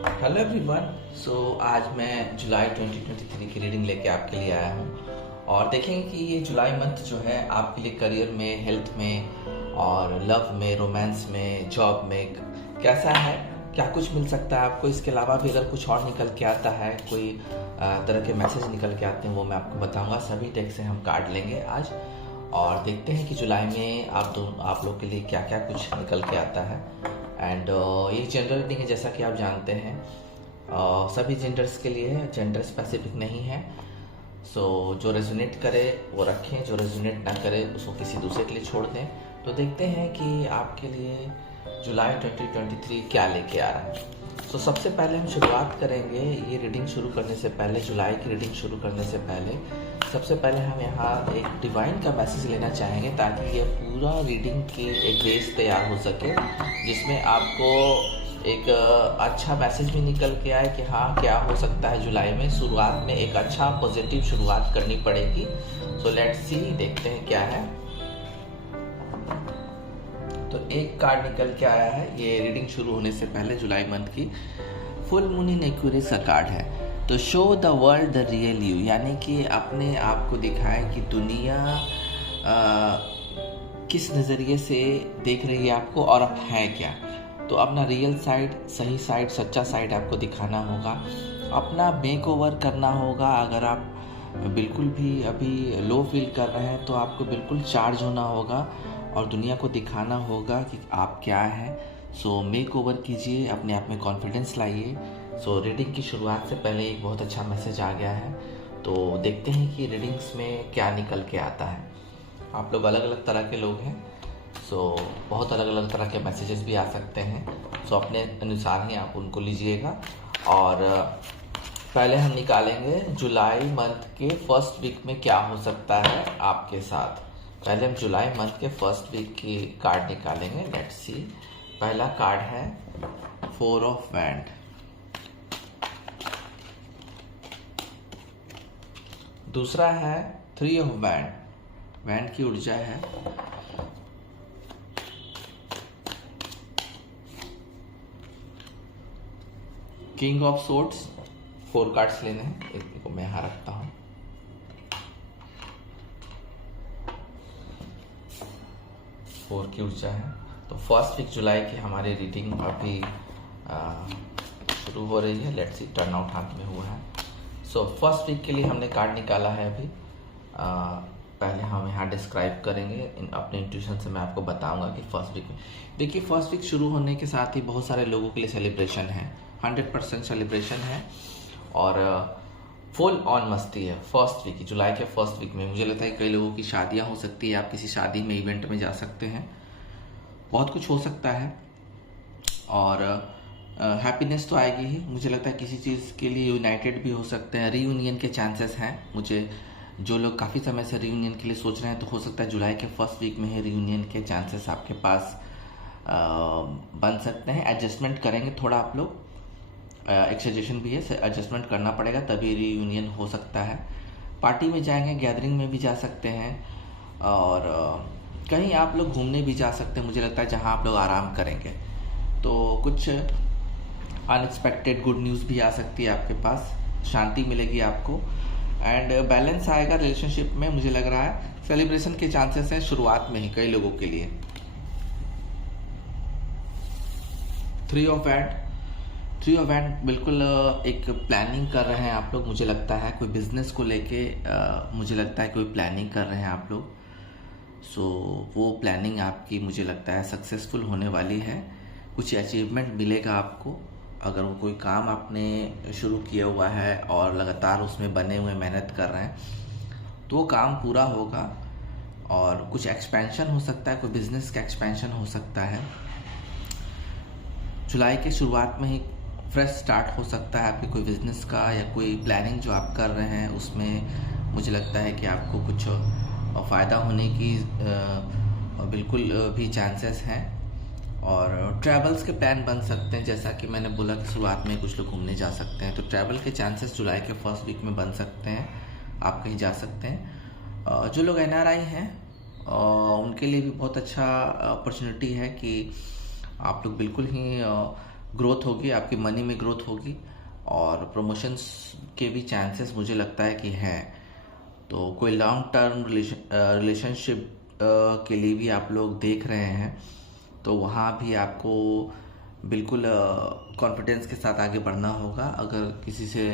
Hello everyone. आज मैं जुलाई 2023 की रीडिंग लेके आपके लिए आया हूँ और देखेंगे कि ये जुलाई मंथ जो है आपके लिए करियर में, हेल्थ में और लव में, रोमांस में, जॉब में कैसा है, क्या कुछ मिल सकता है आपको। इसके अलावा भी अगर कुछ और निकल के आता है, कोई तरह के मैसेज निकल के आते हैं, वो मैं आपको बताऊँगा। सभी टेक से हम कार्ड लेंगे आज और देखते हैं कि जुलाई में आप लोग के लिए क्या क्या कुछ निकल के आता है। एंड ये जनरल रीडिंग है, जैसा कि आप जानते हैं। सभी जेंडर्स के लिए है, जेंडर स्पेसिफिक नहीं है। जो रेजोनेट करे वो रखें, जो रेजोनेट ना करे उसको किसी दूसरे के लिए छोड़ दें। तो देखते हैं कि आपके लिए जुलाई 2023 क्या लेके आ रहा है। सबसे पहले हम शुरुआत करेंगे ये रीडिंग शुरू करने से पहले, जुलाई की रीडिंग शुरू करने से पहले सबसे पहले हम यहाँ एक डिवाइन का मैसेज लेना चाहेंगे, ताकि ये पूरा रीडिंग की एक बेस तैयार हो सके, जिसमें आपको एक अच्छा मैसेज भी निकल के आए कि हाँ क्या हो सकता है जुलाई में। शुरुआत में एक अच्छा पॉजिटिव शुरुआत करनी पड़ेगी। लेट्स सी, देखते हैं क्या है। तो एक कार्ड निकल के आया है, ये रीडिंग शुरू होने से पहले जुलाई मंथ की फुल मून इन एक्वेरियस का कार्ड है। तो show the world the real you, यानी कि अपने आप को दिखाएं कि दुनिया किस नज़रिए से देख रही है आपको और आप हैं क्या। तो अपना रियल साइड, सही साइड, सच्चा साइड आपको दिखाना होगा, अपना मेक ओवर करना होगा। अगर आप बिल्कुल भी अभी लो फील कर रहे हैं तो आपको बिल्कुल चार्ज होना होगा और दुनिया को दिखाना होगा कि आप क्या हैं। मेक ओवर कीजिए, अपने आप में कॉन्फिडेंस लाइए। रीडिंग की शुरुआत से पहले एक बहुत अच्छा मैसेज आ गया है। तो देखते हैं कि रीडिंग्स में क्या निकल के आता है। आप लोग अलग अलग तरह के लोग हैं, बहुत अलग अलग तरह के मैसेजेस भी आ सकते हैं। अपने अनुसार ही आप उनको लीजिएगा। और पहले हम निकालेंगे जुलाई मंथ के फर्स्ट वीक में क्या हो सकता है आपके साथ। पहले हम जुलाई मंथ के फर्स्ट वीक की कार्ड निकालेंगे। Let's see. पहला कार्ड है 4 ऑफ वैंड, दूसरा है 3 ऑफ वैंड, वैंड की ऊर्जा है। किंग ऑफ सोर्ड्स, 4 कार्ड्स लेने हैं, एक को मैं यहाँ रखता हूँ। फोर की ऊर्जा है। तो फर्स्ट वीक जुलाई की हमारी रीडिंग अभी शुरू हो रही है। लेट्स सी, टर्न आउट हाथ में हुआ है। फर्स्ट वीक के लिए हमने कार्ड निकाला है अभी। पहले हम यहाँ डिस्क्राइब करेंगे, अपने इंट्यूशन से मैं आपको बताऊंगा कि फर्स्ट वीक में, देखिए फर्स्ट वीक शुरू होने के साथ ही बहुत सारे लोगों के लिए सेलिब्रेशन है, 100% सेलिब्रेशन है और फुल ऑन मस्ती है। फर्स्ट वीक, जुलाई के फर्स्ट वीक में मुझे लगता है कई लोगों की शादियां हो सकती है, आप किसी शादी में, इवेंट में जा सकते हैं, बहुत कुछ हो सकता है और हैप्पीनेस तो आएगी ही। मुझे लगता है किसी चीज़ के लिए यूनाइटेड भी हो सकते हैं, रीयूनियन के चांसेस हैं। मुझे जो लोग काफ़ी समय से रीयूनियन के लिए सोच रहे हैं, तो हो सकता है जुलाई के फर्स्ट वीक में ही रीयूनियन के चांसेस आपके पास बन सकते हैं। एडजस्टमेंट करेंगे थोड़ा आप लोग, एक सजेशन भी है, एडजस्टमेंट करना पड़ेगा तभी रीयूनियन हो सकता है। पार्टी में जाएंगे, गैदरिंग में भी जा सकते हैं और कहीं आप लोग घूमने भी जा सकते हैं, मुझे लगता है जहां आप लोग आराम करेंगे। तो कुछ अनएक्सपेक्टेड गुड न्यूज़ भी आ सकती है आपके पास, शांति मिलेगी आपको एंड बैलेंस आएगा रिलेशनशिप में। मुझे लग रहा है सेलिब्रेशन के चांसेस हैं शुरुआत में ही कई लोगों के लिए। 3 ऑफ वैंड बिल्कुल एक प्लानिंग कर रहे हैं आप लोग, मुझे लगता है कोई बिजनेस को लेके मुझे लगता है कोई प्लानिंग कर रहे हैं आप लोग। वो प्लानिंग आपकी मुझे लगता है सक्सेसफुल होने वाली है, कुछ अचीवमेंट मिलेगा आपको। अगर वो कोई काम आपने शुरू किया हुआ है और लगातार उसमें बने हुए मेहनत कर रहे हैं तो वो काम पूरा होगा और कुछ एक्सपेंशन हो सकता है, कोई बिजनेस का एक्सपेंशन हो सकता है। जुलाई के शुरुआत में ही फ्रेश स्टार्ट हो सकता है आपके कोई बिजनेस का या कोई प्लानिंग जो आप कर रहे हैं उसमें। मुझे लगता है कि आपको कुछ फ़ायदा होने की बिल्कुल भी चांसेस हैं और ट्रैवल्स के प्लान बन सकते हैं। जैसा कि मैंने बोला कि शुरुआत में कुछ लोग घूमने जा सकते हैं, तो ट्रैवल के चांसेस जुलाई के फर्स्ट वीक में बन सकते हैं, आप कहीं जा सकते हैं। जो लोग एनआरआई हैं उनके लिए भी बहुत अच्छा अपॉर्चुनिटी है कि आप लोग बिल्कुल ही ग्रोथ होगी, आपकी मनी में ग्रोथ होगी और प्रमोशंस के भी चांसेस मुझे लगता है कि हैं। तो कोई लॉन्ग टर्म रिलेशनशिप के लिए भी आप लोग देख रहे हैं तो वहाँ भी आपको बिल्कुल कॉन्फिडेंस के साथ आगे बढ़ना होगा। अगर किसी से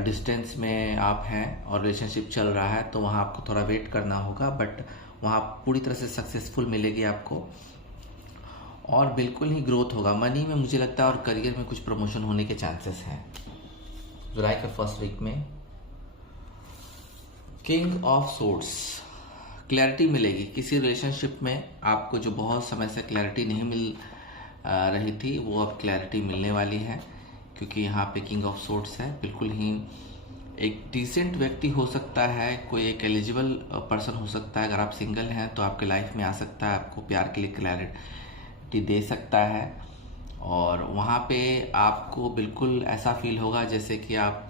डिस्टेंस में आप हैं और रिलेशनशिप चल रहा है तो वहाँ आपको थोड़ा वेट करना होगा, बट वहाँ पूरी तरह से सक्सेसफुल मिलेगी आपको और बिल्कुल ही ग्रोथ होगा मनी में मुझे लगता है, और करियर में कुछ प्रमोशन होने के चांसेस हैं जुलाई के फर्स्ट वीक में। किंग ऑफ सोर्ड्स, क्लैरिटी मिलेगी किसी रिलेशनशिप में आपको, जो बहुत समय से क्लैरिटी नहीं मिल रही थी वो अब क्लैरिटी मिलने वाली है, क्योंकि यहाँ पे किंग ऑफ सोर्ड्स है। बिल्कुल ही एक डिसेंट व्यक्ति हो सकता है, कोई एक एलिजिबल पर्सन हो सकता है। अगर आप सिंगल हैं तो आपके लाइफ में आ सकता है, आपको प्यार के लिए क्लैरिटी दे सकता है और वहाँ पे आपको बिल्कुल ऐसा फील होगा जैसे कि आप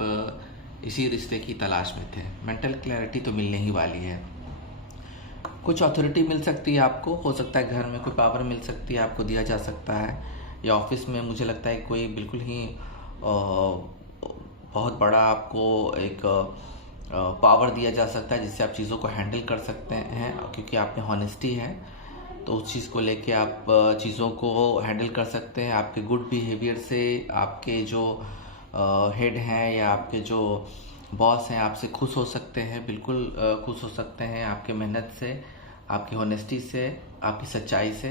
इसी रिश्ते की तलाश में थे। मेंटल क्लैरिटी तो मिलने ही वाली है। कुछ अथॉरिटी मिल सकती है आपको, हो सकता है घर में कोई पावर मिल सकती है, आपको दिया जा सकता है, या ऑफिस में मुझे लगता है कोई बिल्कुल ही बहुत बड़ा आपको एक पावर दिया जा सकता है जिससे आप चीज़ों को हैंडल कर सकते हैं, क्योंकि आप में हॉनेस्टी है तो उस चीज़ को लेके आप चीज़ों को हैंडल कर सकते हैं। आपके गुड बिहेवियर से आपके जो हेड हैं या आपके जो बॉस हैं आपसे खुश हो सकते हैं, बिल्कुल खुश हो सकते हैं आपके मेहनत से, आपकी हॉनेस्टी से, आपकी सच्चाई से।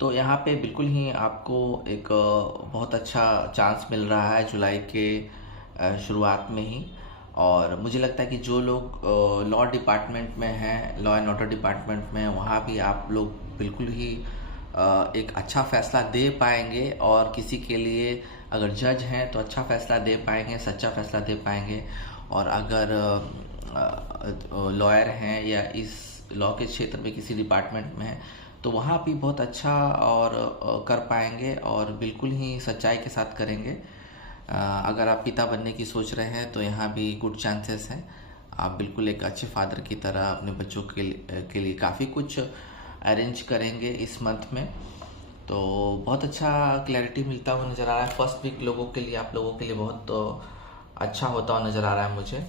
तो यहाँ पे बिल्कुल ही आपको एक बहुत अच्छा चांस मिल रहा है जुलाई के शुरुआत में ही। और मुझे लगता है कि जो लोग लॉ डिपार्टमेंट में हैं, लॉ एंड ऑर्डर डिपार्टमेंट में, वहाँ भी आप लोग बिल्कुल ही एक अच्छा फैसला दे पाएंगे और किसी के लिए अगर जज हैं तो अच्छा फैसला दे पाएंगे, सच्चा फैसला दे पाएंगे। और अगर लॉयर हैं या इस लॉ के क्षेत्र में किसी डिपार्टमेंट में हैं तो वहाँ भी बहुत अच्छा और कर पाएंगे और बिल्कुल ही सच्चाई के साथ करेंगे। अगर आप पिता बनने की सोच रहे हैं तो यहाँ भी गुड चांसेस हैं, आप बिल्कुल एक अच्छे फादर की तरह अपने बच्चों के लिए काफ़ी कुछ अरेंज करेंगे इस मंथ में। तो बहुत अच्छा क्लैरिटी मिलता हुआ नज़र आ रहा है। फर्स्ट वीक लोगों के लिए, आप लोगों के लिए बहुत अच्छा होता हुआ नज़र आ रहा है मुझे।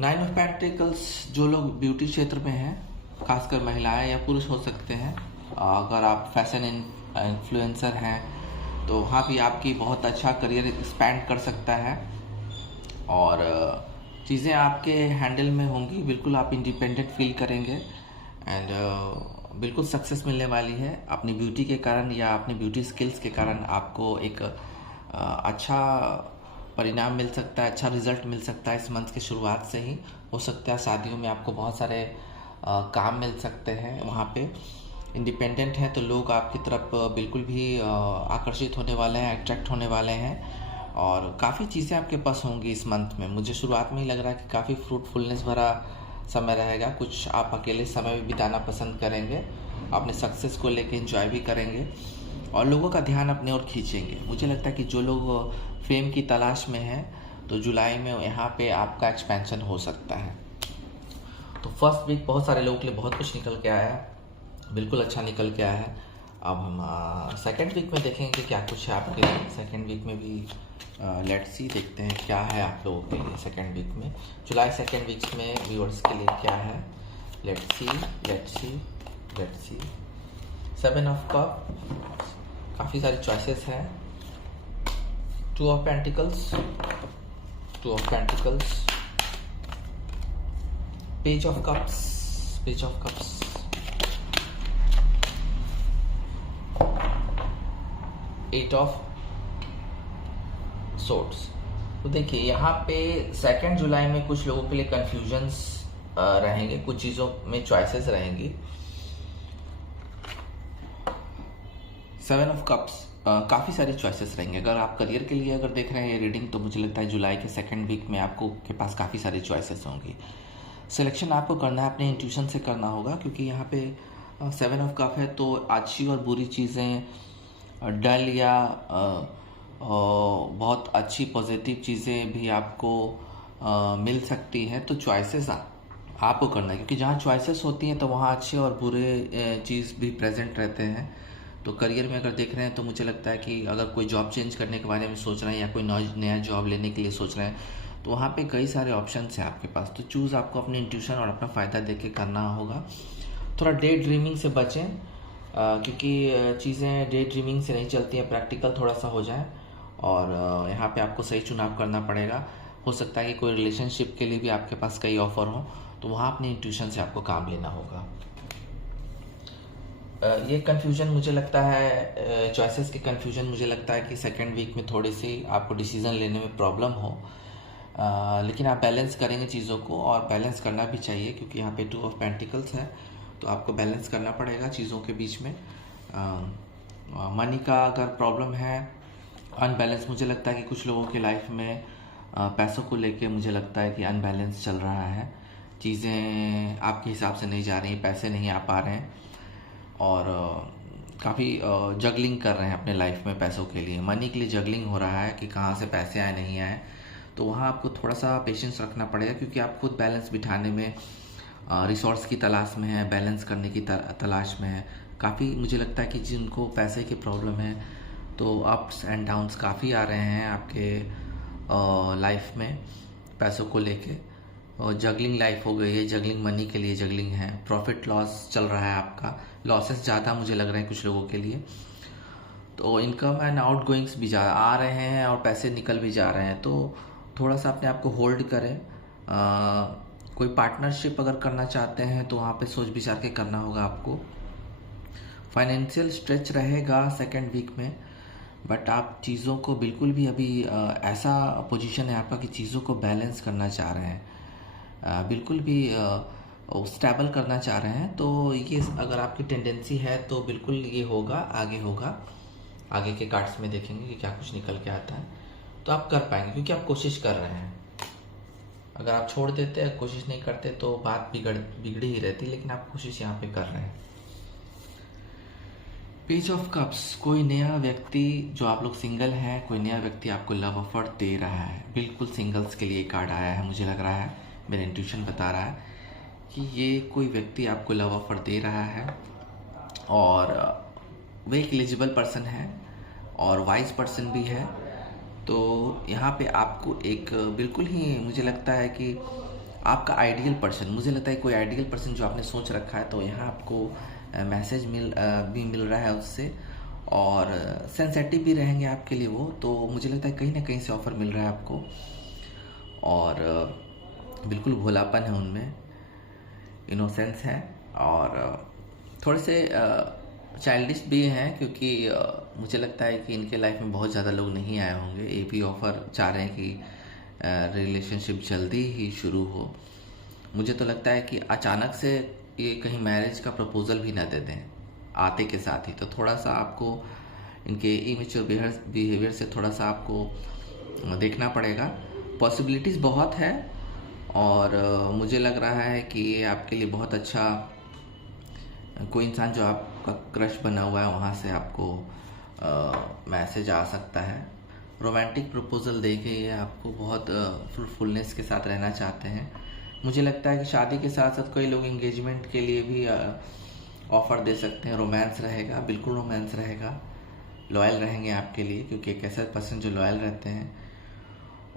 9 ऑफ पेंटिकल्स, जो लोग ब्यूटी क्षेत्र में हैं, खासकर महिलाएं या पुरुष हो सकते हैं, अगर आप फैशन इन्फ्लुएंसर हैं तो वहाँ भी आपकी बहुत अच्छा करियर एक्सपैंड कर सकता है और चीज़ें आपके हैंडल में होंगी, बिल्कुल आप इंडिपेंडेंट फील करेंगे एंड बिल्कुल सक्सेस मिलने वाली है अपनी ब्यूटी के कारण या अपनी ब्यूटी स्किल्स के कारण। आपको एक अच्छा परिणाम मिल सकता है, अच्छा रिजल्ट मिल सकता है इस मंथ की शुरुआत से ही। हो सकता है शादियों में आपको बहुत सारे काम मिल सकते हैं। वहाँ पे इंडिपेंडेंट हैं तो लोग आपकी तरफ बिल्कुल भी आकर्षित होने वाले हैं, अट्रैक्ट होने वाले हैं और काफ़ी चीज़ें आपके पास होंगी इस मंथ में। मुझे शुरुआत में ही लग रहा है कि काफ़ी फ्रूटफुलनेस भरा समय रहेगा। कुछ आप अकेले समय भी बिताना पसंद करेंगे, अपने सक्सेस को लेकर एंजॉय भी करेंगे और लोगों का ध्यान अपने ओर खींचेंगे। मुझे लगता है कि जो लोग फेम की तलाश में हैं तो जुलाई में यहाँ पे आपका एक्सपेंशन हो सकता है। तो फर्स्ट वीक बहुत सारे लोगों के लिए बहुत कुछ निकल के आया, बिल्कुल अच्छा निकल के आया है। अब हम सेकेंड वीक में देखेंगे कि क्या कुछ है आपके लिए। सेकेंड वीक में भी लेट्स सी, देखते हैं क्या है आप लोगों के लिए सेकेंड वीक में, जुलाई सेकेंड वीक में व्यूअर्स के लिए क्या है। Let's see let's see let's see. 7 of cup, काफ़ी सारी चॉइसेस हैं। 2 of pentacles, 2 of pentacles, page of cups, page of cups, 8 of swords. तो देखिए यहाँ पे 2 जुलाई में कुछ लोगों के लिए कंफ्यूजन्स रहेंगे, कुछ चीज़ों में चॉइसेस रहेंगी। 7 ऑफ कप्स, काफ़ी सारी चॉइसेस रहेंगे। अगर आप करियर के लिए अगर देख रहे हैं ये रीडिंग तो मुझे लगता है जुलाई के सेकेंड वीक में आपको के पास काफ़ी सारी चॉइसेस होंगी। सिलेक्शन आपको करना है, अपने इंट्यूशन से करना होगा, क्योंकि यहाँ पे 7 ऑफ कप है तो अच्छी और बुरी चीज़ें, डल या बहुत अच्छी पॉजिटिव चीज़ें भी आपको मिल सकती हैं। तो चॉइसेस आपको करना है, क्योंकि जहाँ चॉइसेस होती हैं तो वहाँ अच्छे और बुरे चीज़ भी प्रेजेंट रहते हैं। तो करियर में अगर देख रहे हैं तो मुझे लगता है कि अगर कोई जॉब चेंज करने के बारे में सोच रहे हैं या कोई नया जॉब लेने के लिए सोच रहे हैं तो वहाँ पे कई सारे ऑप्शंस हैं आपके पास। तो चूज़ आपको अपनी इंट्यूशन और अपना फ़ायदा देख के करना होगा। थोड़ा डे ड्रीमिंग से बचें, क्योंकि चीज़ें डे ड्रीमिंग से नहीं चलती हैं, प्रैक्टिकल थोड़ा सा हो जाए। और यहाँ पे आपको सही चुनाव करना पड़ेगा। हो सकता है कि कोई रिलेशनशिप के लिए भी आपके पास कई ऑफ़र हो, तो वहाँ अपनी इंट्यूशन से आपको काम लेना होगा। ये कन्फ्यूजन मुझे लगता है, चॉइसेस की कन्फ्यूजन मुझे लगता है कि सेकेंड वीक में थोड़ी सी आपको डिसीज़न लेने में प्रॉब्लम हो, लेकिन आप बैलेंस करेंगे चीज़ों को, और बैलेंस करना भी चाहिए क्योंकि यहाँ पे 2 ऑफ पेंटिकल्स है, तो आपको बैलेंस करना पड़ेगा चीज़ों के बीच में। मनी का अगर प्रॉब्लम है, अनबैलेंस, मुझे लगता है कि कुछ लोगों की लाइफ में पैसों को लेके मुझे लगता है कि अनबैलेंस चल रहा है, चीज़ें आपके हिसाब से नहीं जा रही, पैसे नहीं आ पा रहे हैं और काफ़ी जगलिंग कर रहे हैं अपने लाइफ में पैसों के लिए, मनी के लिए जगलिंग हो रहा है कि कहाँ से पैसे आए नहीं आए। तो वहाँ आपको थोड़ा सा पेशेंस रखना पड़ेगा क्योंकि आप खुद बैलेंस बिठाने में रिसोर्स की तलाश में है, बैलेंस करने की तलाश में है। काफ़ी मुझे लगता है कि जिनको पैसे की प्रॉब्लम है तो अप्स एंड डाउन्स काफ़ी आ रहे हैं आपके लाइफ में पैसों को लेके, और जगलिंग लाइफ हो गई है, जगलिंग मनी के लिए जगलिंग है, प्रॉफिट लॉस चल रहा है आपका, लॉसेस ज़्यादा मुझे लग रहे हैं कुछ लोगों के लिए। तो इनकम एंड आउट गोइंग्स भी ज़्यादा आ रहे हैं और पैसे निकल भी जा रहे हैं, तो थोड़ा सा अपने आप को होल्ड करें। कोई पार्टनरशिप अगर करना चाहते हैं तो वहाँ पे सोच विचार के करना होगा आपको। फाइनेंशियल स्ट्रेच रहेगा सेकेंड वीक में, बट आप चीज़ों को बिल्कुल भी अभी ऐसा पोजीशन है आपका कि चीज़ों को बैलेंस करना चाह रहे हैं, बिल्कुल भी स्टेबल करना चाह रहे हैं। तो ये अगर आपकी टेंडेंसी है तो बिल्कुल ये होगा, आगे होगा। आगे के कार्ड्स में देखेंगे कि क्या कुछ निकल के आता है, तो आप कर पाएंगे क्योंकि आप कोशिश कर रहे हैं। अगर आप छोड़ देते, कोशिश नहीं करते तो बात बिगड़ी ही रहती, लेकिन आप कोशिश यहाँ पे कर रहे हैं। पेज ऑफ कप्स, कोई नया व्यक्ति, जो आप लोग सिंगल हैं, कोई नया व्यक्ति आपको लव ऑफर दे रहा है। बिल्कुल सिंगल्स के लिए कार्ड आया है, मुझे लग रहा है, मेरा इंट्यूशन बता रहा है कि ये कोई व्यक्ति आपको लव ऑफर दे रहा है और वह एक एलिजिबल पर्सन है और वाइज पर्सन भी है। तो यहाँ पे आपको एक बिल्कुल ही मुझे लगता है कि आपका आइडियल पर्सन, मुझे लगता है कोई आइडियल पर्सन जो आपने सोच रखा है, तो यहाँ आपको मैसेज मिल रहा है उससे, और सेंसेटिव भी रहेंगे आपके लिए वो। तो मुझे लगता है कहीं ना कहीं से ऑफ़र मिल रहा है आपको, और बिल्कुल भोलापन है उनमें, इनोसेंस है, और थोड़े से चाइल्डिश भी हैं क्योंकि मुझे लगता है कि इनके लाइफ में बहुत ज़्यादा लोग नहीं आए होंगे। ये भी ऑफ़र चाह रहे हैं कि रिलेशनशिप जल्दी ही शुरू हो। मुझे तो लगता है कि अचानक से ये कहीं मैरिज का प्रपोज़ल भी ना दे दें आते के साथ ही, तो थोड़ा सा आपको इनके इमेच्योर बिहेवियर से थोड़ा सा आपको देखना पड़ेगा। पॉसिबिलिटीज़ बहुत है और मुझे लग रहा है कि ये आपके लिए बहुत अच्छा, कोई इंसान जो आपका क्रश बना हुआ है वहाँ से आपको मैसेज आ सकता है। रोमांटिक प्रपोज़ल देके ये आपको बहुत फुलनेस के साथ रहना चाहते हैं। मुझे लगता है कि शादी के साथ साथ कई लोग एंगेजमेंट के लिए भी ऑफ़र दे सकते हैं। रोमांस रहेगा, बिल्कुल रोमांस रहेगा, लॉयल रहेंगे आपके लिए क्योंकि एक ऐसा पर्सन जो लॉयल रहते हैं।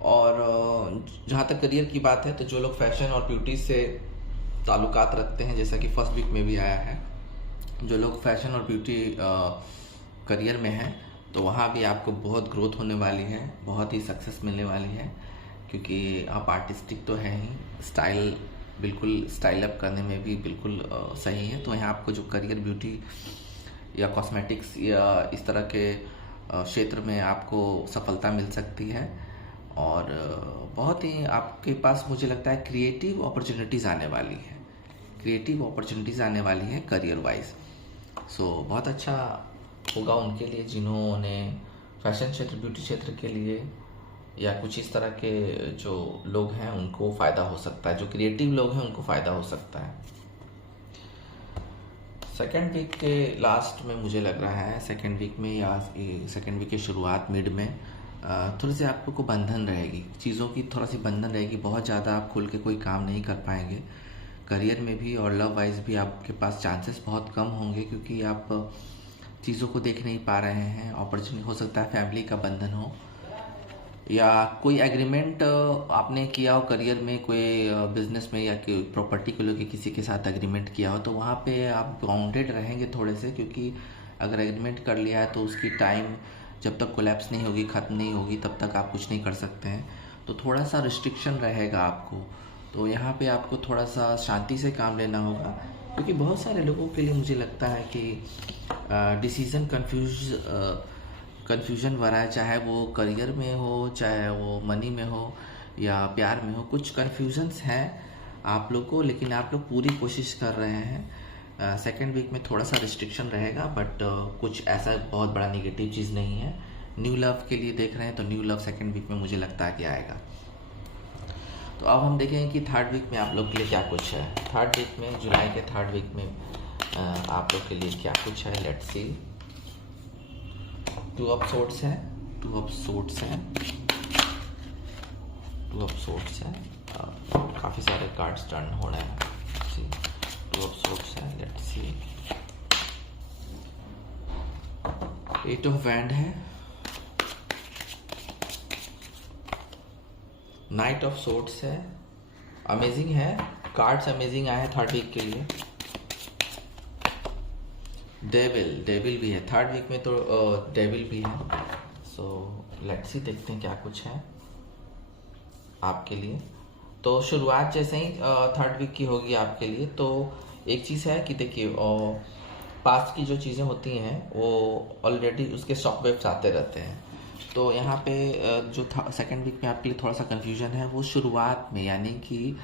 और जहाँ तक करियर की बात है तो जो लोग फैशन और ब्यूटी से ताल्लुकात रखते हैं, जैसा कि फर्स्ट वीक में भी आया है, जो लोग फैशन और ब्यूटी करियर में हैं तो वहाँ भी आपको बहुत ग्रोथ होने वाली है, बहुत ही सक्सेस मिलने वाली है क्योंकि आप आर्टिस्टिक तो है ही, स्टाइल बिल्कुल स्टाइल अप करने में भी बिल्कुल सही है। तो यहाँ आपको जो करियर ब्यूटी या कॉस्मेटिक्स या इस तरह के क्षेत्र में आपको सफलता मिल सकती है और बहुत ही आपके पास मुझे लगता है क्रिएटिव अपॉर्चुनिटीज़ आने वाली है, करियर वाइज। सो बहुत अच्छा होगा उनके लिए जिन्होंने फैशन क्षेत्र, ब्यूटी क्षेत्र के लिए या कुछ इस तरह के जो लोग हैं उनको फ़ायदा हो सकता है, जो क्रिएटिव लोग हैं उनको फ़ायदा हो सकता है। सेकेंड वीक के लास्ट में मुझे लग रहा है, सेकेंड वीक में या सेकेंड वीक के शुरुआत मिड में थोड़ी सी आपको बंधन रहेगी, चीज़ों की थोड़ा सी बंधन रहेगी, बहुत ज़्यादा आप खुल के कोई काम नहीं कर पाएंगे करियर में भी, और लव वाइज भी आपके पास चांसेस बहुत कम होंगे क्योंकि आप चीज़ों को देख नहीं पा रहे हैं, अपॉर्चुनिटी हो सकता है फैमिली का बंधन हो, या कोई एग्रीमेंट आपने किया हो करियर में, कोई बिजनेस में, या कोई प्रॉपर्टी को लेकर किसी के साथ एग्रीमेंट किया हो, तो वहाँ पे आप बाउंडेड रहेंगे थोड़े से, क्योंकि अगर एग्रीमेंट कर लिया है तो उसकी टाइम जब तक कोलैप्स नहीं होगी, ख़त्म नहीं होगी, तब तक आप कुछ नहीं कर सकते हैं। तो थोड़ा सा रिस्ट्रिक्शन रहेगा आपको। तो यहाँ पे आपको थोड़ा सा शांति से काम लेना होगा, क्योंकि बहुत सारे लोगों के लिए मुझे लगता है कि डिसीज़न कन्फ्यूजन भरा है, चाहे वो करियर में हो, चाहे वो मनी में हो, या प्यार में हो। कुछ कन्फ्यूजन्स हैं आप लोग को, लेकिन आप लोग पूरी कोशिश कर रहे हैं। सेकेंड वीक में थोड़ा सा रिस्ट्रिक्शन रहेगा, बट कुछ ऐसा बहुत बड़ा नेगेटिव चीज़ नहीं है। न्यू लव के लिए देख रहे हैं तो न्यू लव सेकेंड वीक में मुझे लगता है कि आएगा। तो अब हम देखेंगे कि थर्ड वीक में आप लोग के लिए क्या कुछ है। थर्ड वीक में, जुलाई के थर्ड वीक में आप लोग के लिए क्या कुछ है, let's see. Two of swords है, टू ऑफ सोर्ड्स है, टू ऑफ सोर्ड्स है। काफ़ी सारे कार्ड्स टर्न हो रहे हैं। टू ऑफ सोर्ड्स है, let's see. Eight of wand है, नाइट ऑफ सोर्ड्स है। अमेजिंग है, कार्ड्स अमेजिंग आए हैं थर्ड वीक के लिए। डेविल भी है थर्ड वीक में, तो डेविल भी है। सो लेट्स सी, देखते हैं क्या कुछ है आपके लिए। तो शुरुआत जैसे ही थर्ड वीक की होगी आपके लिए, तो एक चीज़ है कि देखिए, पास्ट की जो चीज़ें होती हैं वो ऑलरेडी उसके शॉक वेव्स आते रहते हैं। तो यहाँ पे जो सेकेंड वीक में आपके लिए थोड़ा सा कन्फ्यूजन है, वो शुरुआत में, यानी कि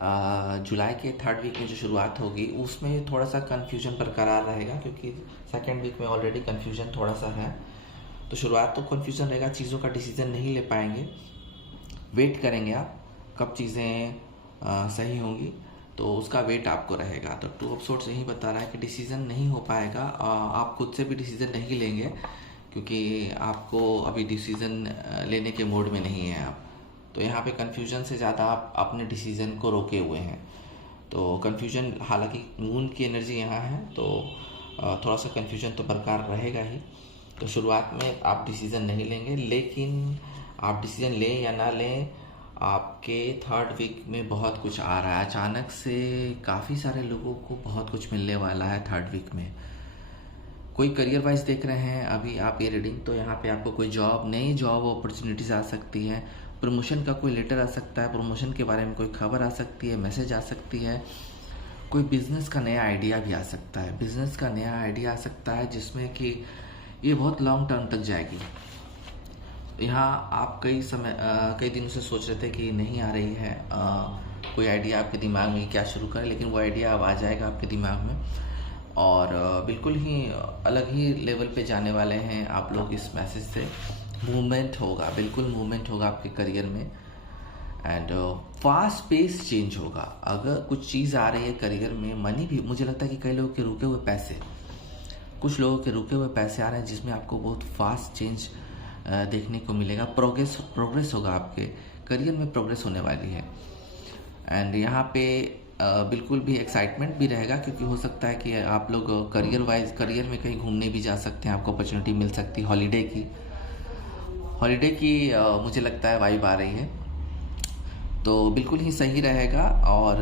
जुलाई के थर्ड वीक में जो शुरुआत होगी उसमें थोड़ा सा कन्फ्यूजन बरकरार रहेगा, क्योंकि सेकेंड वीक में ऑलरेडी कन्फ्यूजन थोड़ा सा है। तो शुरुआत तो कन्फ्यूजन रहेगा, चीज़ों का डिसीज़न नहीं ले पाएंगे, वेट करेंगे आप कब चीज़ें सही होंगी, तो उसका वेट आपको रहेगा। तो टू ऑफ सोर्ड्स यही बता रहा है कि डिसीज़न नहीं हो पाएगा, आप खुद से भी डिसीज़न नहीं लेंगे, क्योंकि आपको अभी डिसीज़न लेने के मूड में नहीं है आप। तो यहाँ पे कन्फ्यूजन से ज़्यादा आप अपने डिसीज़न को रोके हुए हैं। तो कन्फ्यूजन, हालांकि मून की एनर्जी यहाँ है, तो थोड़ा सा कन्फ्यूजन तो बरकरार रहेगा ही। तो शुरुआत में आप डिसीज़न नहीं लेंगे, लेकिन आप डिसीज़न लें या ना लें, आपके थर्ड वीक में बहुत कुछ आ रहा है। अचानक से काफ़ी सारे लोगों को बहुत कुछ मिलने वाला है थर्ड वीक में। कोई करियर वाइज देख रहे हैं अभी आप ये रीडिंग, तो यहाँ पे आपको कोई नई जॉब अपॉर्चुनिटीज़ आ सकती है, प्रमोशन का कोई लेटर आ सकता है, प्रमोशन के बारे में कोई खबर आ सकती है, मैसेज आ सकती है, कोई बिज़नेस का नया आइडिया भी आ सकता है। बिज़नेस का नया आइडिया आ सकता है जिसमें कि ये बहुत लॉन्ग टर्म तक जाएगी। यहाँ आप कई दिनों से सोच रहे थे कि नहीं आ रही है कोई आइडिया आपके दिमाग में, क्या शुरू करें, लेकिन वो आइडिया अब आ जाएगा आपके दिमाग में, और बिल्कुल ही अलग ही लेवल पे जाने वाले हैं आप लोग इस मैसेज से। मूवमेंट होगा, बिल्कुल मूवमेंट होगा आपके करियर में, एंड फास्ट पेस चेंज होगा। अगर कुछ चीज़ आ रही है करियर में, मनी भी, मुझे लगता है कि कई लोगों के रुके हुए पैसे, कुछ लोगों के रुके हुए पैसे आ रहे हैं, जिसमें आपको बहुत फास्ट चेंज देखने को मिलेगा। प्रोग्रेस होगा, आपके करियर में प्रोग्रेस होने वाली है। एंड यहाँ पे बिल्कुल भी एक्साइटमेंट भी रहेगा, क्योंकि हो सकता है कि आप लोग करियर में कहीं घूमने भी जा सकते हैं, आपको अपॉर्चुनिटी मिल सकती है हॉलीडे की मुझे लगता है वाइब आ रही है, तो बिल्कुल ही सही रहेगा। और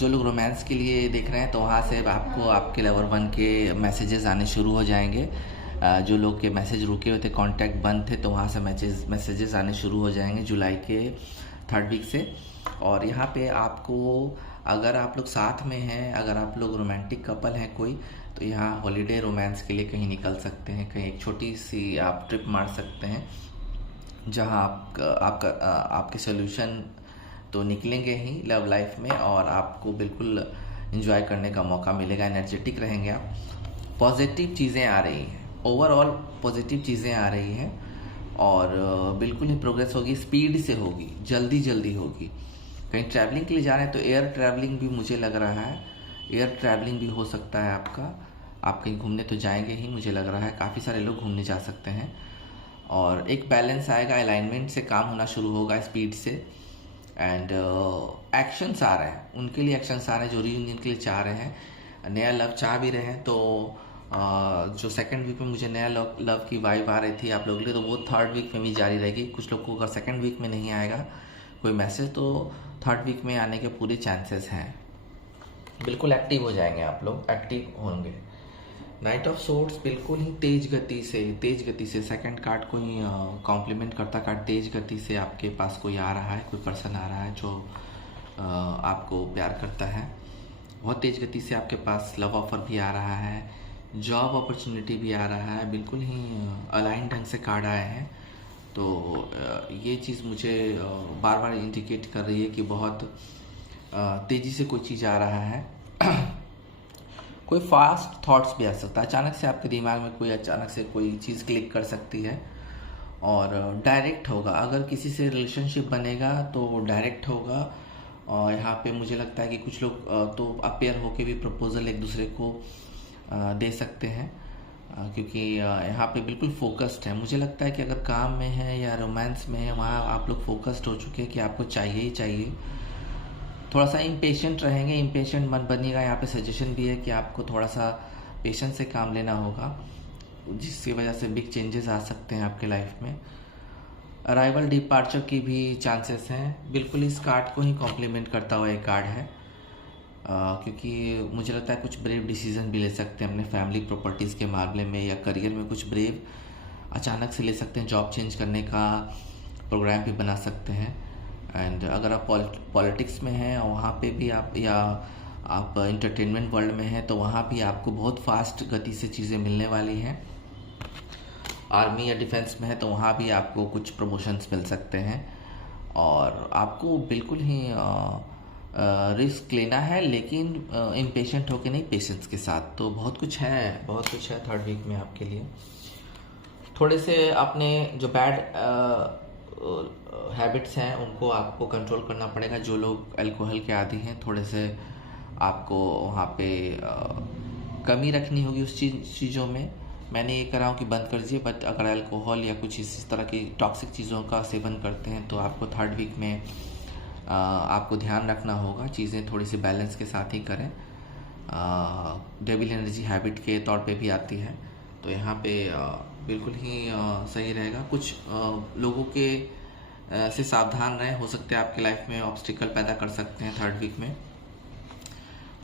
जो लोग रोमांस के लिए देख रहे हैं, तो वहाँ से आपको आपके लवर वन के मैसेजेस आने शुरू हो जाएंगे। जो लोग के मैसेज रुके हुए थे, कांटेक्ट बंद थे, तो वहाँ से मैसेजेस आने शुरू हो जाएंगे जुलाई के थर्ड वीक से। और यहाँ पे आपको, अगर आप लोग साथ में हैं, अगर आप लोग रोमांटिक कपल हैं कोई, तो यहाँ हॉलीडे रोमांस के लिए कहीं निकल सकते हैं, कहीं एक छोटी सी आप ट्रिप मार सकते हैं, जहाँ आपके सोल्यूशन तो निकलेंगे ही लव लाइफ में, और आपको बिल्कुल एंजॉय करने का मौका मिलेगा। एनर्जेटिक रहेंगे आप। पॉजिटिव चीज़ें आ रही हैं, ओवरऑल पॉजिटिव चीज़ें आ रही हैं, और बिल्कुल ही प्रोग्रेस होगी, स्पीड से होगी, जल्दी होगी। कहीं ट्रैवलिंग के लिए जा रहे हैं तो एयर ट्रैवलिंग भी मुझे लग रहा है, एयर ट्रैवलिंग भी हो सकता है आपका। आप कहीं घूमने तो जाएंगे ही, मुझे लग रहा है काफ़ी सारे लोग घूमने जा सकते हैं, और एक बैलेंस आएगा, अलाइनमेंट से काम होना शुरू होगा, स्पीड से। एंड एक्शंस आ रहे हैं, उनके लिए एक्शंस आ रहे हैं जो रीयूनियन के लिए चाह रहे हैं, नया लव चाह भी रहे हैं, तो जो सेकंड वीक में मुझे नया लव की वाइब आ रही थी आप लोगों के लिए, तो वो थर्ड वीक में भी जारी रहेगी। कुछ लोगों को अगर सेकंड वीक में नहीं आएगा कोई मैसेज, तो थर्ड वीक में आने के पूरे चांसेस हैं। बिल्कुल एक्टिव हो जाएंगे आप लोग, एक्टिव होंगे। नाइट ऑफ सोर्ड्स बिल्कुल ही तेज गति से सेकंड कार्ड को ही कॉम्प्लीमेंट करता कार्ड, तेज गति से आपके पास कोई आ रहा है, कोई पर्सन आ रहा है जो आपको प्यार करता है। बहुत तेज गति से आपके पास लव ऑफर भी आ रहा है, जॉब अपॉर्चुनिटी भी आ रहा है। बिल्कुल ही अलाइन ढंग से कार्ड आए हैं, तो ये चीज़ मुझे बार बार इंडिकेट कर रही है कि बहुत तेज़ी से कोई चीज़ आ रहा है। कोई फास्ट थॉट्स भी आ सकता है, अचानक से आपके दिमाग में कोई अचानक से कोई चीज़ क्लिक कर सकती है और डायरेक्ट होगा। अगर किसी से रिलेशनशिप बनेगा तो डायरेक्ट होगा। और यहाँ पे मुझे लगता है कि कुछ लोग तो अपेयर होके भी प्रपोजल एक दूसरे को दे सकते हैं, क्योंकि यहाँ पे बिल्कुल फोकस्ड है। मुझे लगता है कि अगर काम में है या रोमांस में है, वहाँ आप लोग फोकस्ड हो चुके हैं कि आपको चाहिए ही चाहिए। थोड़ा सा इम्पेशेंट रहेंगे, इम्पेशेंट मत बनिएगा। यहाँ पे सजेशन भी है कि आपको थोड़ा सा पेशेंस से काम लेना होगा, जिसकी वजह से बिग चेंजेस आ सकते हैं आपके लाइफ में। अराइवल डिपार्चर की भी चांसेस हैं। बिल्कुल इस कार्ड को ही कॉम्प्लीमेंट करता हुआ एक कार्ड है, क्योंकि मुझे लगता है कुछ ब्रेव डिसीजन भी ले सकते हैं अपने फैमिली प्रॉपर्टीज़ के मामले में, या करियर में कुछ ब्रेव अचानक से ले सकते हैं। जॉब चेंज करने का प्रोग्राम भी बना सकते हैं। एंड अगर आप पॉलिटिक्स में हैं और वहाँ पे भी आप, या आप इंटरटेनमेंट वर्ल्ड में हैं, तो वहाँ भी आपको बहुत फास्ट गति से चीज़ें मिलने वाली हैं। आर्मी या डिफेंस में है तो वहाँ भी आपको कुछ प्रमोशंस मिल सकते हैं, और आपको बिल्कुल ही रिस्क लेना है, लेकिन इम्पेशेंट होकर नहीं, पेशेंस के साथ। तो बहुत कुछ है थर्ड वीक में आपके लिए। थोड़े से अपने जो बैड हैबिट्स हैं उनको आपको कंट्रोल करना पड़ेगा। जो लोग अल्कोहल के आदी हैं, थोड़े से आपको वहाँ पे कमी रखनी होगी उस चीज़ों में। मैंने ये करा हूँ कि बंद कर दीजिए, बट अगर अल्कोहल या कुछ इस तरह की टॉक्सिक चीज़ों का सेवन करते हैं तो आपको थर्ड वीक में आपको ध्यान रखना होगा। चीज़ें थोड़ी सी बैलेंस के साथ ही करें। डेविल एनर्जी हैबिट के तौर पे भी आती है, तो यहाँ पे बिल्कुल ही सही रहेगा। कुछ लोगों के से सावधान रहें। हो सकता है आपके लाइफ में ऑब्स्टिकल पैदा कर सकते हैं थर्ड वीक में।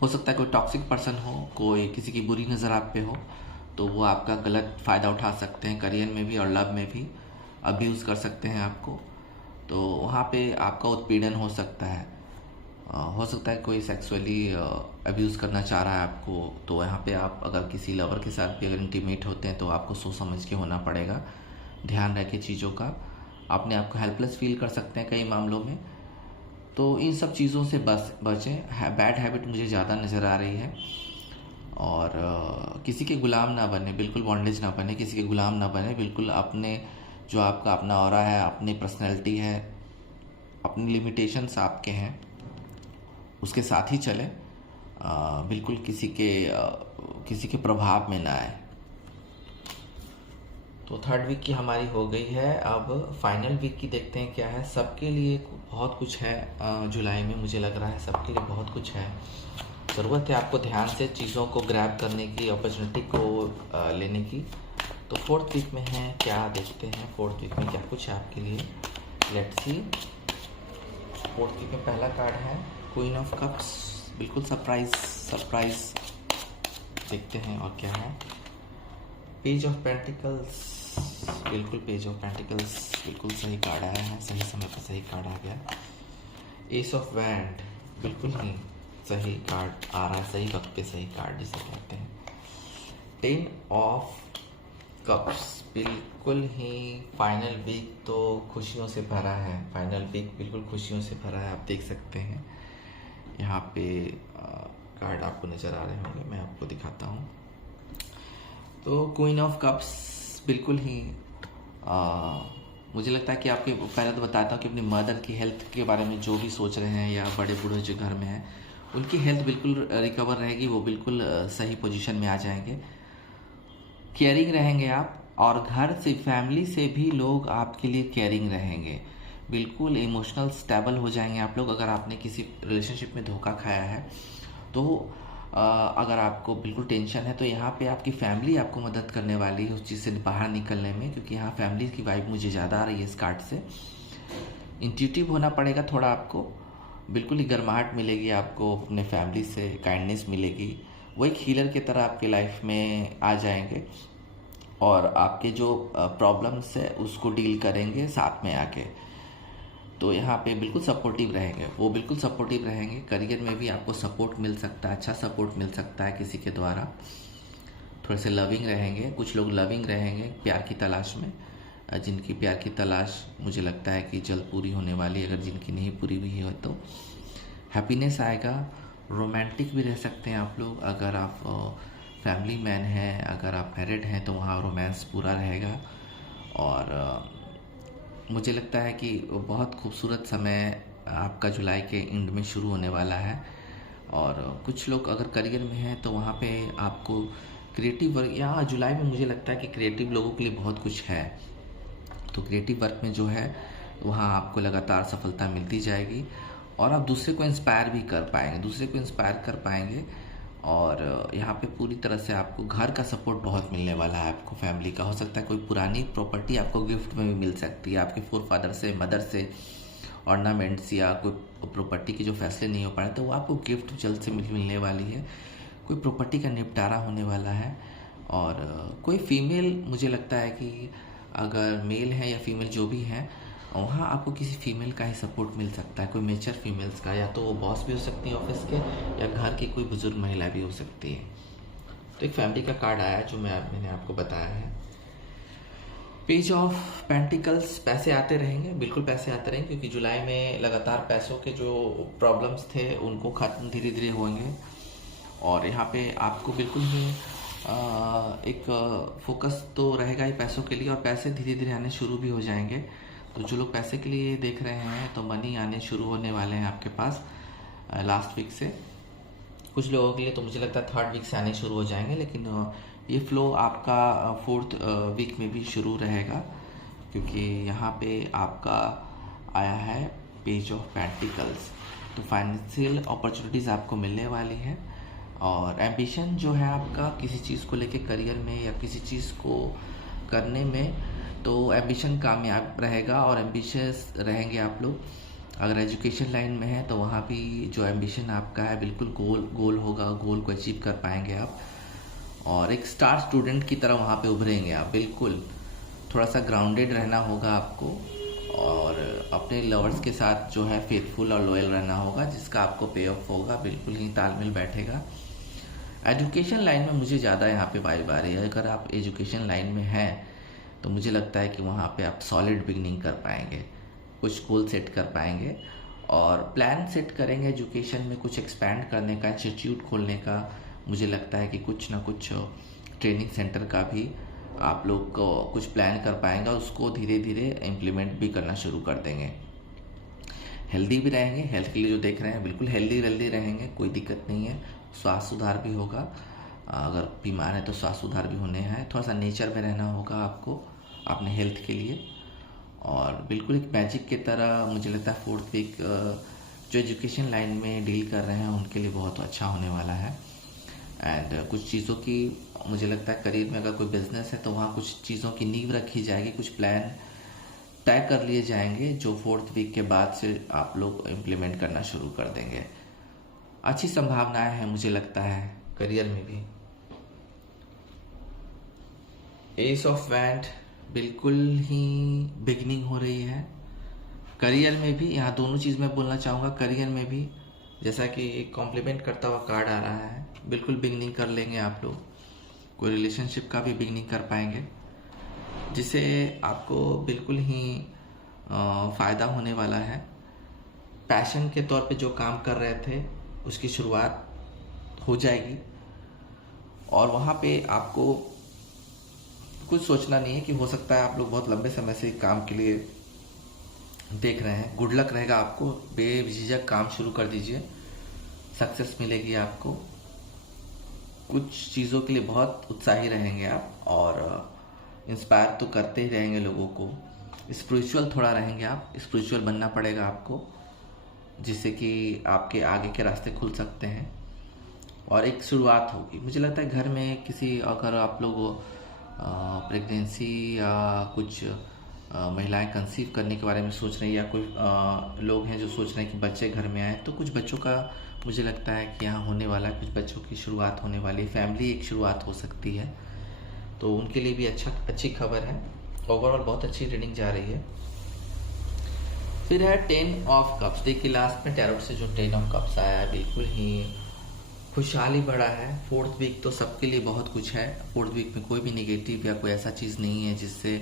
हो सकता है कोई टॉक्सिक पर्सन हो, कोई किसी की बुरी नज़र आप पे हो, तो वो आपका गलत फ़ायदा उठा सकते हैं, करियर में भी और लव में भी अब्यूज़ कर सकते हैं आपको। तो वहाँ पे आपका उत्पीड़न हो सकता है। हो सकता है कोई सेक्सुअली अब्यूज़ करना चाह रहा है आपको, तो यहाँ पे आप अगर किसी लवर के साथ भी अगर इंटीमेट होते हैं तो आपको सोच समझ के होना पड़ेगा, ध्यान रखे चीज़ों का। अपने आप को हेल्पलेस फील कर सकते हैं कई मामलों में, तो इन सब चीज़ों से बचें। बैड हैबिट मुझे ज़्यादा नज़र आ रही है, और किसी के गुलाम ना बने, बिल्कुल बॉन्डेज ना बने, किसी के गुलाम ना बने। बिल्कुल अपने जो आपका अपना ऑरा है, अपनी पर्सनैलिटी है, अपनी लिमिटेशंस आपके हैं, उसके साथ ही चलें। बिल्कुल किसी के प्रभाव में ना आए। तो थर्ड वीक की हमारी हो गई है। अब फाइनल वीक की देखते हैं क्या है। सबके लिए बहुत कुछ है जुलाई में, मुझे लग रहा है सबके लिए बहुत कुछ है। ज़रूरत है आपको ध्यान से चीज़ों को ग्रैब करने की, अपॉर्चुनिटी को लेने की। तो फोर्थ वीक में है क्या, देखते हैं फोर्थ वीक में क्या कुछ है आपके लिए। Let's C. फोर्थ वीक में पहला कार्ड है क्वीन ऑफ कप्स। बिल्कुल सरप्राइज देखते हैं और क्या है। पेज ऑफ पेंटिकल्स, बिल्कुल पेज ऑफ पेंटिकल्स बिल्कुल सही कार्ड आया है, सही समय पर सही कार्ड आ गया। एस ऑफ वैंड, बिल्कुल ही सही कार्ड आ रहा है, सही वक्त पे सही कार्ड जिसे कहते हैं। 10 ऑफ कप्स, बिल्कुल ही फाइनल वीक तो खुशियों से भरा है। फाइनल वीक बिल्कुल खुशियों से भरा है, आप देख सकते हैं। यहाँ पे कार्ड आपको नज़र आ रहे होंगे, मैं आपको दिखाता हूँ। तो क्वीन ऑफ कप्स बिल्कुल ही मुझे लगता है कि आपके पहले तो बताता हूँ कि अपनी मदर की हेल्थ के बारे में जो भी सोच रहे हैं, या बड़े बूढ़े जो घर में हैं, उनकी हेल्थ बिल्कुल रिकवर रहेगी। वो बिल्कुल सही पोजीशन में आ जाएंगे। केयरिंग रहेंगे आप, और घर से, फैमिली से भी लोग आपके लिए केयरिंग रहेंगे। बिल्कुल इमोशनल स्टेबल हो जाएंगे आप लोग। अगर आपने किसी रिलेशनशिप में धोखा खाया है तो अगर आपको बिल्कुल टेंशन है तो यहाँ पे आपकी फैमिली आपको मदद करने वाली है उस चीज़ से बाहर निकलने में, क्योंकि यहाँ फैमिली की वाइब मुझे ज़्यादा आ रही है इस कार्ड से। इंट्यूटिव होना पड़ेगा थोड़ा आपको, बिल्कुल ही गर्माहट मिलेगी आपको अपने फैमिली से, काइंडनेस मिलेगी। वो एक हीलर की तरह आपके लाइफ में आ जाएंगे और आपके जो प्रॉब्लम्स है उसको डील करेंगे साथ में आके। तो यहाँ पे बिल्कुल सपोर्टिव रहेंगे, वो बिल्कुल सपोर्टिव रहेंगे। करियर में भी आपको सपोर्ट मिल सकता है, अच्छा सपोर्ट मिल सकता है किसी के द्वारा। थोड़े से लविंग रहेंगे, कुछ लोग लविंग रहेंगे प्यार की तलाश में, जिनकी प्यार की तलाश मुझे लगता है कि जल्द पूरी होने वाली है। अगर जिनकी नहीं पूरी हुई है तो हैप्पीनेस आएगा। रोमांटिक भी रह सकते हैं आप लोग, अगर आप फैमिली मैन हैं, अगर आप मैरिड हैं तो वहाँ रोमांस पूरा रहेगा। और मुझे लगता है कि बहुत खूबसूरत समय आपका जुलाई के एंड में शुरू होने वाला है। और कुछ लोग अगर करियर में हैं तो वहाँ पे आपको क्रिएटिव वर्क, यहाँ जुलाई में मुझे लगता है कि क्रिएटिव लोगों के लिए बहुत कुछ है। तो क्रिएटिव वर्क में जो है वहाँ आपको लगातार सफलता मिलती जाएगी और आप दूसरे को इंस्पायर भी कर पाएंगे। और यहाँ पे पूरी तरह से आपको घर का सपोर्ट बहुत मिलने वाला है, आपको फैमिली का। हो सकता है कोई पुरानी प्रॉपर्टी आपको गिफ्ट में भी मिल सकती है, आपके फोरफादर से, मदर से, ऑर्नामेंट्स या कोई प्रॉपर्टी के जो फैसले नहीं हो पा रहे तो वो आपको गिफ्ट जल्द से मिलने वाली है। कोई प्रॉपर्टी का निपटारा होने वाला है। और कोई फीमेल, मुझे लगता है कि अगर मेल है या फीमेल जो भी है, वहाँ आपको किसी फीमेल का ही सपोर्ट मिल सकता है, कोई मेचर फीमेल्स का, या तो वो बॉस भी हो सकती है ऑफिस के, या घर की कोई बुजुर्ग महिला भी हो सकती है। तो एक फैमिली का कार्ड आया जो मैंने आपको बताया है। पेज ऑफ पेंटिकल्स, पैसे आते रहेंगे, बिल्कुल पैसे आते रहेंगे, क्योंकि जुलाई में लगातार पैसों के जो प्रॉब्लम्स थे उनको खत्म धीरे धीरे होंगे। और यहाँ पे आपको बिल्कुल ही एक फोकस तो रहेगा ही पैसों के लिए, और पैसे धीरे धीरे आने शुरू भी हो जाएंगे। तो जो लोग पैसे के लिए देख रहे हैं तो मनी आने शुरू होने वाले हैं आपके पास लास्ट वीक से। कुछ लोगों के लिए तो मुझे लगता है 3rd वीक से आने शुरू हो जाएंगे, लेकिन ये फ्लो आपका 4th वीक में भी शुरू रहेगा, क्योंकि यहाँ पे आपका आया है पेज ऑफ पेंटिकल्स। तो फाइनेंशियल अपॉर्चुनिटीज़ आपको मिलने वाली है। और एम्बिशन जो है आपका किसी चीज़ को लेके करियर में या किसी चीज़ को करने में, तो एम्बिशन कामयाब रहेगा और एम्बिशियस रहेंगे आप लोग। अगर एजुकेशन लाइन में है तो वहाँ भी जो एम्बिशन आपका है बिल्कुल गोल होगा, गोल को अचीव कर पाएंगे आप। और एक स्टार स्टूडेंट की तरह वहाँ पे उभरेंगे आप, बिल्कुल। थोड़ा सा ग्राउंडेड रहना होगा आपको, और अपने लवर्स के साथ जो है फेथफुल और लॉयल रहना होगा, जिसका आपको पे ऑफ होगा, बिल्कुल ही तालमेल बैठेगा। एजुकेशन लाइन में मुझे ज़्यादा यहाँ पे वाइब आ रही है। अगर आप एजुकेशन लाइन में हैं तो मुझे लगता है कि वहाँ पे आप सॉलिड बिगनिंग कर पाएंगे, कुछ गोल सेट कर पाएंगे और प्लान सेट करेंगे एजुकेशन में, कुछ एक्सपैंड करने का, इंस्टीट्यूट खोलने का। मुझे लगता है कि कुछ ना कुछ ट्रेनिंग सेंटर का भी आप लोग को कुछ प्लान कर पाएंगे और उसको धीरे धीरे इम्प्लीमेंट भी करना शुरू कर देंगे। हेल्दी भी रहेंगे, हेल्थ के लिए जो देख रहे हैं बिल्कुल हेल्दी रहेंगे, कोई दिक्कत नहीं है। स्वास्थ्य सुधार भी होगा, अगर बीमार है तो स्वास्थ्य सुधार भी होने हैं। थोड़ा सा नेचर में रहना होगा आपको अपने हेल्थ के लिए। और बिल्कुल एक मैजिक की तरह मुझे लगता है 4th वीक जो एजुकेशन लाइन में डील कर रहे हैं उनके लिए बहुत अच्छा होने वाला है। एंड कुछ चीज़ों की मुझे लगता है करियर में, अगर कोई बिजनेस है तो वहाँ कुछ चीज़ों की नींव रखी जाएगी, कुछ प्लान तय कर लिए जाएंगे जो 4th वीक के बाद से आप लोग इम्प्लीमेंट करना शुरू कर देंगे। अच्छी संभावनाएं हैं मुझे लगता है करियर में भी। एस ऑफ वैंड, बिल्कुल ही बिगनिंग हो रही है करियर में भी। यहाँ दोनों चीज़ मैं बोलना चाहूँगा, करियर में भी जैसा कि कॉम्प्लीमेंट करता हुआ कार्ड आ रहा है, बिल्कुल बिगनिंग कर लेंगे आप लोग। कोई रिलेशनशिप का भी बिगनिंग कर पाएंगे, जिससे आपको बिल्कुल ही फ़ायदा होने वाला है। पैशन के तौर पे जो काम कर रहे थे उसकी शुरुआत हो जाएगी, और वहाँ पे आपको कुछ सोचना नहीं है कि हो सकता है आप लोग बहुत लंबे समय से काम के लिए देख रहे हैं। गुड लक रहेगा आपको, बेझिझक काम शुरू कर दीजिए, सक्सेस मिलेगी आपको। कुछ चीज़ों के लिए बहुत उत्साही रहेंगे आप, और इंस्पायर तो करते ही रहेंगे लोगों को। स्पिरिचुअल थोड़ा रहेंगे आप, स्पिरिचुअल बनना पड़ेगा आपको, जिससे कि आपके आगे के रास्ते खुल सकते हैं। और एक शुरुआत होगी। मुझे लगता है घर में किसी, अगर आप लोग प्रेगनेंसी या कुछ महिलाएं कंसीव करने के बारे में सोच रही हैं, या कोई लोग हैं जो सोच रहे हैं कि बच्चे घर में आए, तो कुछ बच्चों का मुझे लगता है कि यहाँ होने वाला है, कुछ बच्चों की शुरुआत होने वाली है, फैमिली एक शुरुआत हो सकती है, तो उनके लिए भी अच्छी खबर है। ओवरऑल बहुत अच्छी रीडिंग जा रही है। फिर है 10 ऑफ कप्स। देखिए लास्ट में टैरोट से जो 10 ऑफ कप्स आया है, बिल्कुल ही खुशहाली भरा है। 4th वीक तो सबके लिए बहुत कुछ है। 4th वीक में कोई भी नेगेटिव या कोई ऐसा चीज़ नहीं है जिससे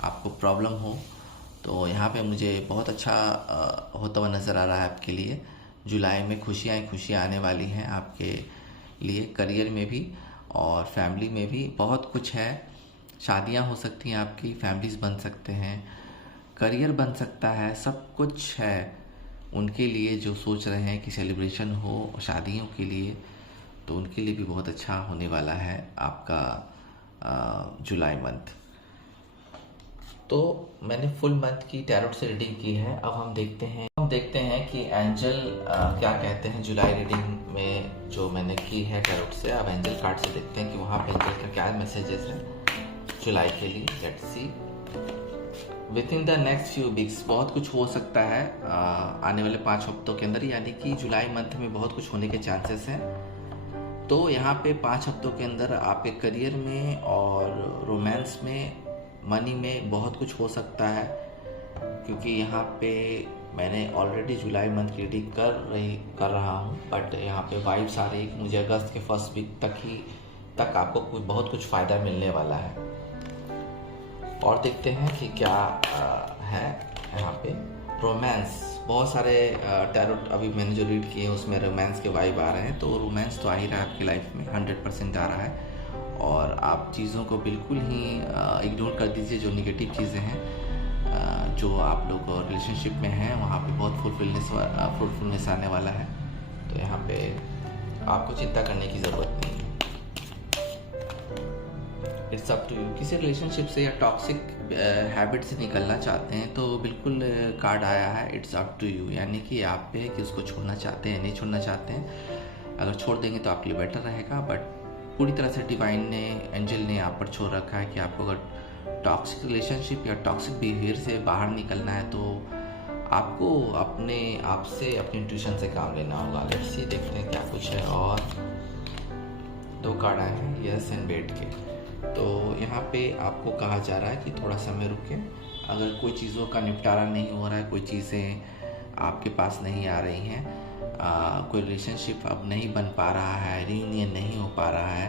आपको प्रॉब्लम हो। तो यहाँ पे मुझे बहुत अच्छा होता हुआ नज़र आ रहा है आपके लिए। जुलाई में खुशियाँ आने वाली हैं आपके लिए, करियर में भी और फैमिली में भी बहुत कुछ है। शादियाँ हो सकती हैं आपकी, फैमिलीज़ बन सकते हैं, करियर बन सकता है, सब कुछ है उनके लिए जो सोच रहे हैं कि सेलिब्रेशन हो शादियों के लिए, तो उनके लिए भी बहुत अच्छा होने वाला है आपका जुलाई मंथ। तो मैंने फुल मंथ की टैरोट से रीडिंग की है। अब हम देखते हैं कि एंजल क्या कहते हैं जुलाई रीडिंग में जो मैंने की है टैरोट से। अब एंजल कार्ड से देखते हैं कि वहाँ पे एंजल का क्या मैसेजेस है जुलाई के लिए। Let's C. With in the next few weeks बहुत कुछ हो सकता है आने वाले 5 हफ्तों के अंदर, यानी कि जुलाई मंथ में बहुत कुछ होने के चांसेस हैं। तो यहाँ पे 5 हफ्तों के अंदर आपके करियर में और रोमांस में, मनी में बहुत कुछ हो सकता है, क्योंकि यहाँ पे मैंने ऑलरेडी जुलाई मंथ की रीडिंग कर रहा हूँ, बट यहाँ पे वाइब्स आ रही है कि मुझे अगस्त के फर्स्ट वीक तक आपको बहुत कुछ फ़ायदा मिलने वाला है। और देखते हैं कि क्या है यहाँ पे। रोमांस, बहुत सारे टैरोट अभी मैंने जो रीड किए हैं उसमें रोमांस के वाइब आ रहे हैं, तो रोमांस तो आ ही रहा है आपकी लाइफ में, 100% आ रहा है। और आप चीज़ों को बिल्कुल ही इग्नोर कर दीजिए जो निगेटिव चीज़ें हैं। जो आप लोग रिलेशनशिप में हैं वहाँ पे बहुत फ्रूटफुलनेस आने वाला है, तो यहाँ पे आपको चिंता करने की ज़रूरत नहीं है। It's up to you. किसी रिलेशनशिप से या टॉक्सिक हैबिट से निकलना चाहते हैं तो बिल्कुल कार्ड आया है इट्स अप टू यू, यानी कि आप पे है कि उसको छोड़ना चाहते हैं नहीं छोड़ना चाहते हैं। अगर छोड़ देंगे तो आपके लिए बेटर रहेगा, बट पूरी तरह से डिवाइन ने, एंजल ने आप पर छोड़ रखा है कि आपको अगर टॉक्सिक रिलेशनशिप या टॉक्सिक बिहेवियर से बाहर निकलना है तो आपको अपने आप से, अपनी इंट्यूशन से काम लेना होगा। लेट्स सी, देखते हैं क्या कुछ है। और 2 कार्ड आए हैं, यस एंड वेट के। तो यहाँ पे आपको कहा जा रहा है कि थोड़ा समय रुके। अगर कोई चीज़ों का निपटारा नहीं हो रहा है, कोई चीज़ें आपके पास नहीं आ रही हैं, कोई रिलेशनशिप अब नहीं बन पा रहा है, रीयूनियन नहीं हो पा रहा है,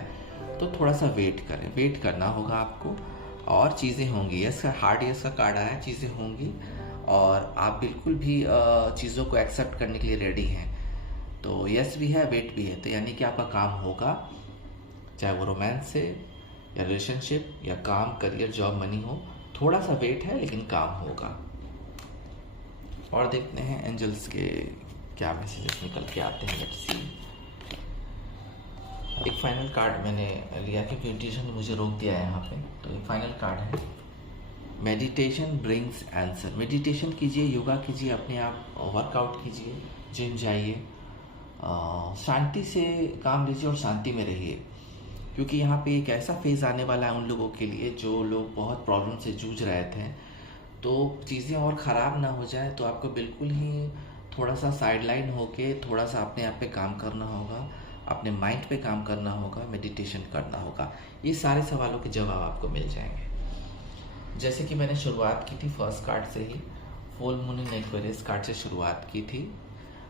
तो थोड़ा सा वेट करें। वेट करना होगा आपको और चीज़ें होंगी। यस, हार्ड यस का कार्ड आया है, चीज़ें होंगी और आप बिल्कुल भी चीज़ों को एक्सेप्ट करने के लिए रेडी हैं। तो यस भी है, वेट भी है, तो यानी कि आपका काम होगा, चाहे वो रोमांस से या रिलेशनशिप या काम, करियर, जॉब, मनी हो। थोड़ा सा वेट है लेकिन काम होगा। और देखते हैं एंजल्स के क्या मैसेजेस निकल के आते हैं। Let's see. एक फाइनल कार्ड मैंने लिया क्योंकि इंट्यूशन ने मुझे रोक दिया है यहाँ पे, तो एक फाइनल कार्ड है। Meditation brings answer. मेडिटेशन कीजिए, योगा कीजिए, अपने आप वर्कआउट कीजिए, जिम जाइए, शांति से काम लीजिए और शांति में रहिए, क्योंकि यहाँ पे एक ऐसा फेज़ आने वाला है उन लोगों के लिए जो लोग बहुत प्रॉब्लम से जूझ रहे थे। तो चीज़ें और ख़राब ना हो जाए तो आपको बिल्कुल ही थोड़ा सा साइडलाइन होके थोड़ा सा अपने आप पे काम करना होगा, अपने माइंड पे काम करना होगा, मेडिटेशन करना होगा। ये सारे सवालों के जवाब आपको मिल जाएंगे। जैसे कि मैंने शुरुआत की थी फर्स्ट कार्ड से ही, full moon in Aquarius card से शुरुआत की थी,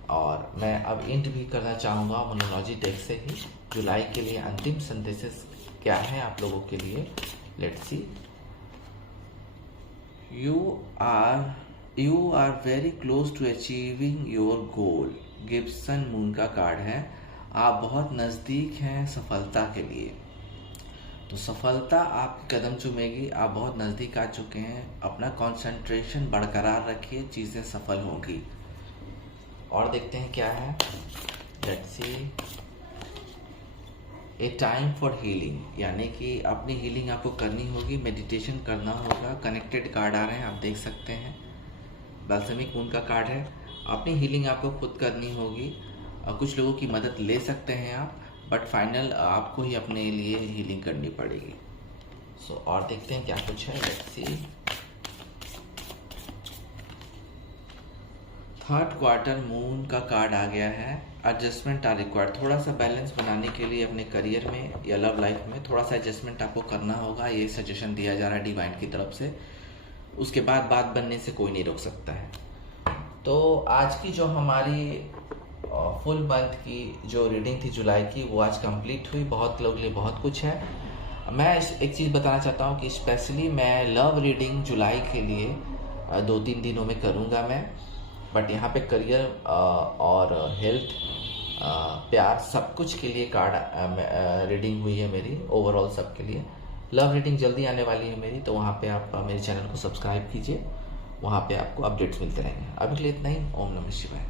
और मैं अब इंट भी करना चाहूँगा मोनोलॉजी डेक से ही। जुलाई के लिए अंतिम संदेशेस क्या है आप लोगों के लिए। Let's see. You are very close to achieving your goal. Gibbous moon का कार्ड है। आप बहुत नज़दीक हैं सफलता के लिए, तो सफलता आपके कदम चूमेगी। आप बहुत नज़दीक आ चुके हैं। अपना कंसंट्रेशन बरकरार रखिए, चीज़ें सफल होंगी। और देखते हैं क्या है। Let's C. A time for healing, यानी कि अपनी हीलिंग आपको करनी होगी, मेडिटेशन करना होगा। कनेक्टेड कार्ड आ रहे हैं, आप देख सकते हैं। बाल्समिक मून का कार्ड है। अपनी हीलिंग आपको खुद करनी होगी। कुछ लोगों की मदद ले सकते हैं आप, बट फाइनल आपको ही अपने लिए हीलिंग करनी पड़ेगी। सो और देखते हैं क्या कुछ है। Let's see. Third quarter moon का कार्ड आ गया है। Adjustment are required. थोड़ा सा बैलेंस बनाने के लिए अपने करियर में या लव लाइफ में थोड़ा सा एडजस्टमेंट आपको करना होगा, ये सजेशन दिया जा रहा है डिवाइन की तरफ से। उसके बाद बात बनने से कोई नहीं रोक सकता है। तो आज की जो हमारी फुल मंथ की जो रीडिंग थी जुलाई की, वो आज कंप्लीट हुई। बहुत लोगों के लिए बहुत कुछ है। मैं एक चीज़ बताना चाहता हूँ कि स्पेशली मैं लव रीडिंग जुलाई के लिए 2-3 दिनों में करूँगा मैं। बट यहाँ पे करियर और हेल्थ, प्यार, सब कुछ के लिए कार्ड रीडिंग हुई है मेरी, ओवरऑल सब के लिए। लव रीडिंग जल्दी आने वाली है मेरी, तो वहाँ पे आप मेरे चैनल को सब्सक्राइब कीजिए, वहाँ पे आपको अपडेट्स मिलते रहेंगे। अभी के लिए इतना ही। ओम नमः शिवाय।